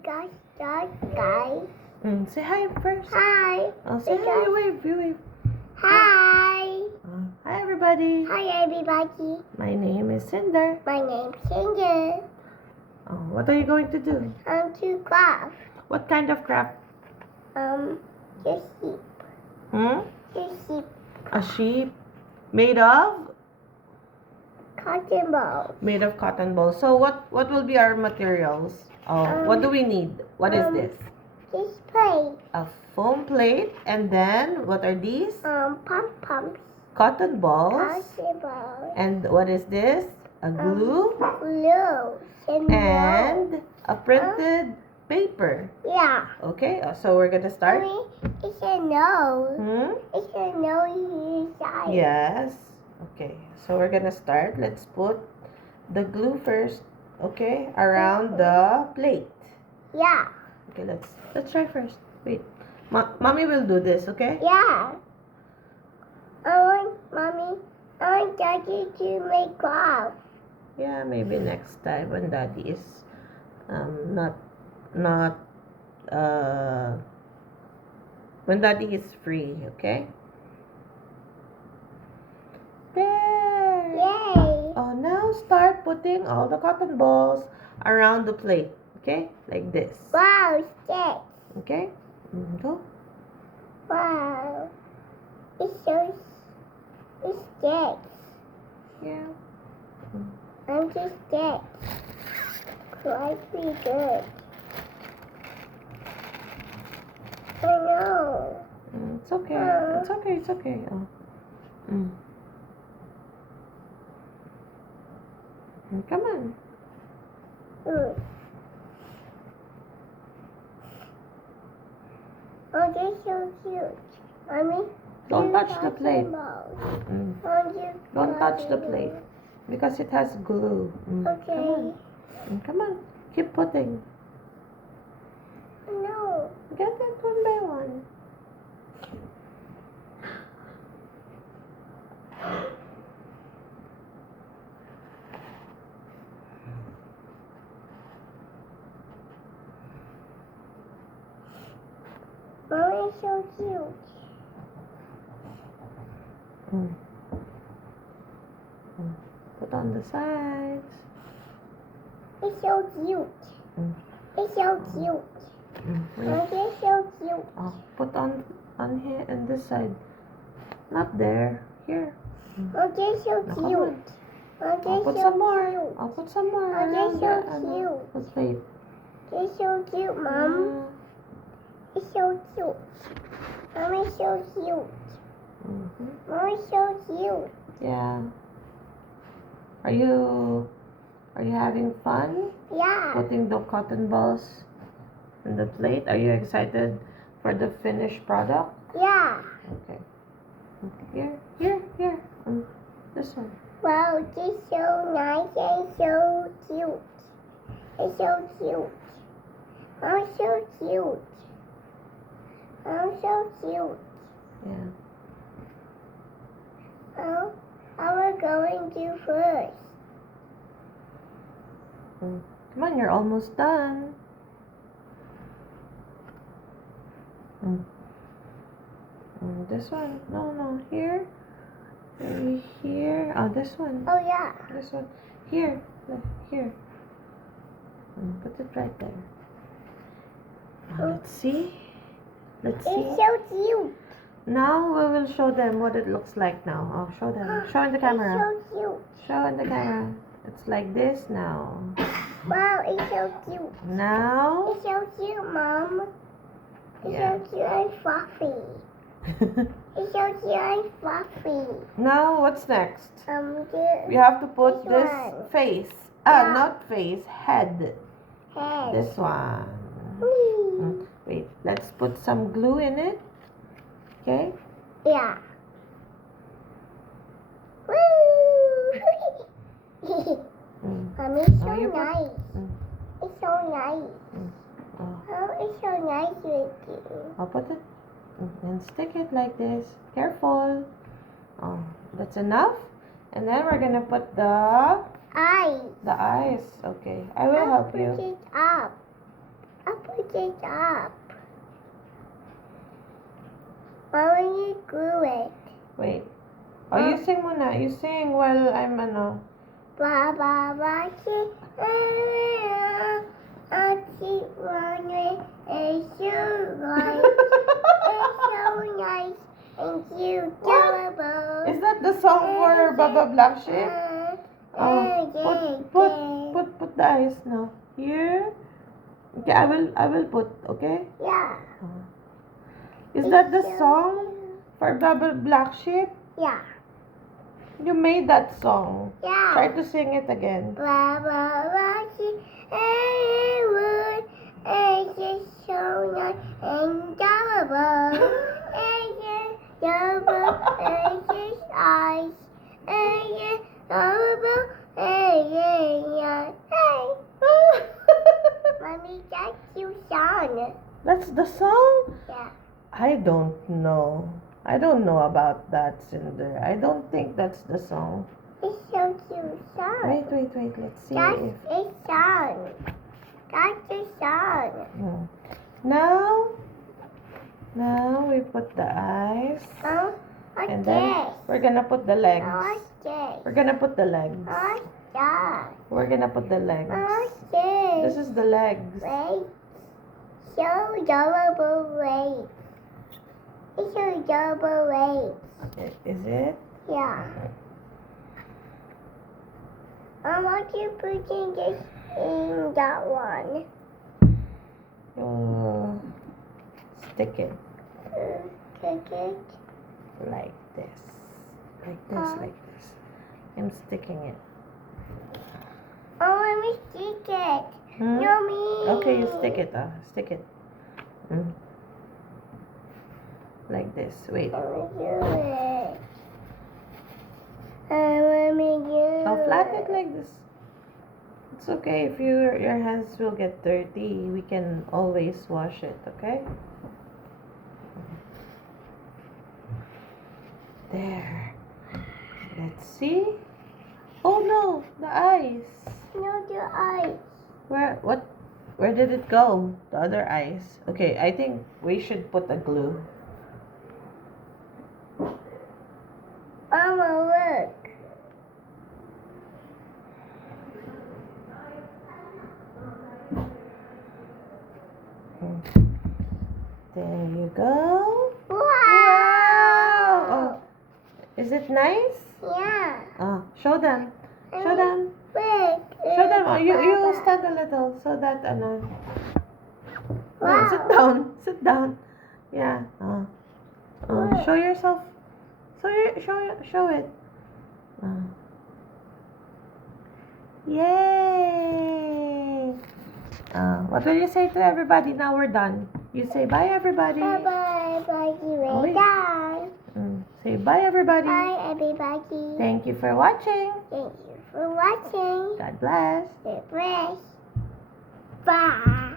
Guys. Say hi first. Hi. Say hi. You wave. Hi. Hi, everybody. Hi, everybody. My name is Cinder. My name's Cinder. What are you going to do? To craft. What kind of craft? Just sheep. Just sheep. A sheep made of? Cotton balls. Made of cotton balls. So what will be our materials? What do we need? What is this? This plate. A foam plate. And then, what are these? Pom-poms. Cotton balls. Cotton balls. And what is this? A glue. Glue. And a printed paper. Yeah. Okay, so we're gonna start. Mommy, it's a nose. It's a nose inside. Yes. Okay, so we're gonna start. Let's put the glue first. Okay, around the plate. Yeah. Okay, let's try first. Wait, mommy will do this. Okay. Yeah. I want Daddy to make craft. Yeah, maybe next time when Daddy is not when Daddy is free. Okay. There. Yay. Oh, now start putting all the cotton balls around the plate. Okay, like this. Wow, sticks. Okay. Go. Wow. It's sticks. Yeah. I'm just sticks. Quite be good. I know. It's okay. It's okay. It's okay. Come on. Oh, they're so cute. Mommy, Don't touch the plate. Don't touch the plate. plate because it has glue. Okay. Come on. Keep putting. No. Get it one by one. Mommy is so cute. Put on the sides. It's so cute. It's so cute. It's so cute. Put on here and this side. Not there. Here. It's so cute. I'll put some more. I'll put some more. It's so cute. The plate. It's so cute, Mom. It's so cute. Mommy's so cute. Mommy's so cute. Yeah. Are you having fun? Yeah. Putting the cotton balls in the plate? Are you excited for the finished product? Yeah. Okay. Here. This one. Wow, this is so nice and so cute. It's so cute. I'm so cute. I'm so cute. Yeah. Oh, how are we going to do first? Come on, you're almost done. This one. No. Here. Maybe here. Oh, this one. Oh, yeah. This one. Here. Put it right there. Now, let's see. It's so cute. Now we will show them what it looks like now. Oh, show them. Show in the camera. It's so cute. Show in the camera. It's like this now. Wow, it's so cute. Now. It's so cute, Mom. It's Yeah. so cute and fluffy. It's so cute and fluffy. Now, what's next? This We have to put This this one. face. Yeah. Not face. Head. head. This one. Whee! Wait, let's put some glue in it. Okay? Yeah. Woo! Mommy, it's so you put- nice. It's so nice. Oh, Oh, it's so nice with you. I'll put it and stick it like this. Careful. Oh, that's enough. And then we're gonna put the Eyes. eyes. Okay, I will help Put you. it up. it up. Why will you glue it? Wait. Oh, you sing muna. You sing while I'm ano. Ba ba ba she I keep running. It's so right. It's so nice and cute. Is that the song for Baba Black Sheep? Put the eyes now. Here. Okay, I will put, okay? Yeah. Is that the song for Baba Black Sheep? Yeah. You made that song. Yeah. Try to sing it again. Ba ba ba she wood. It's just so nice and adorable. It's just adorable. It's just eyes. It's just adorable. Hey. Mommy, that's your song. That's the song? Yeah. I don't know. I don't know about that, Cinder. I don't think that's the song. It's so cute song. Wait. Let's see That's if... a song. That's a song. Now we put the eyes. Oh, what's And then this? we're gonna put the legs. What's this? We're gonna put the legs. What's that? We're gonna put the legs. What's this? This is the legs. Wait. So double weight. It's so double weight. Is it? Yeah. I want you putting this in that one. Stick it Take it. like this. Like this. I'm sticking it. Oh, let me stick it. Hmm? Yummy. Okay, you stick it. Stick it. Like this. Wait. I want to do it. I want to do it. I'll flatten it like this. It's okay if your hands will get dirty. We can always wash it, okay? There. Let's see. Oh no, the eyes. No, the eyes. Where did it go? The other eyes. Okay, I think we should put a glue. Mama, look. There you go. Wow. Oh, is it nice? Yeah. Show them. Show them. Look. Show them. Oh, you stand a little so that ano. No, Wow. sit down. Sit down. Yeah. Show yourself. Show it. Yay! What will you say to everybody now we're done? You say bye everybody. Bye-bye. Bye. Oh, wait. We're done. Say bye everybody. Bye, everybody. Thank you for watching. Thank you for watching. God bless. God bless. Bye.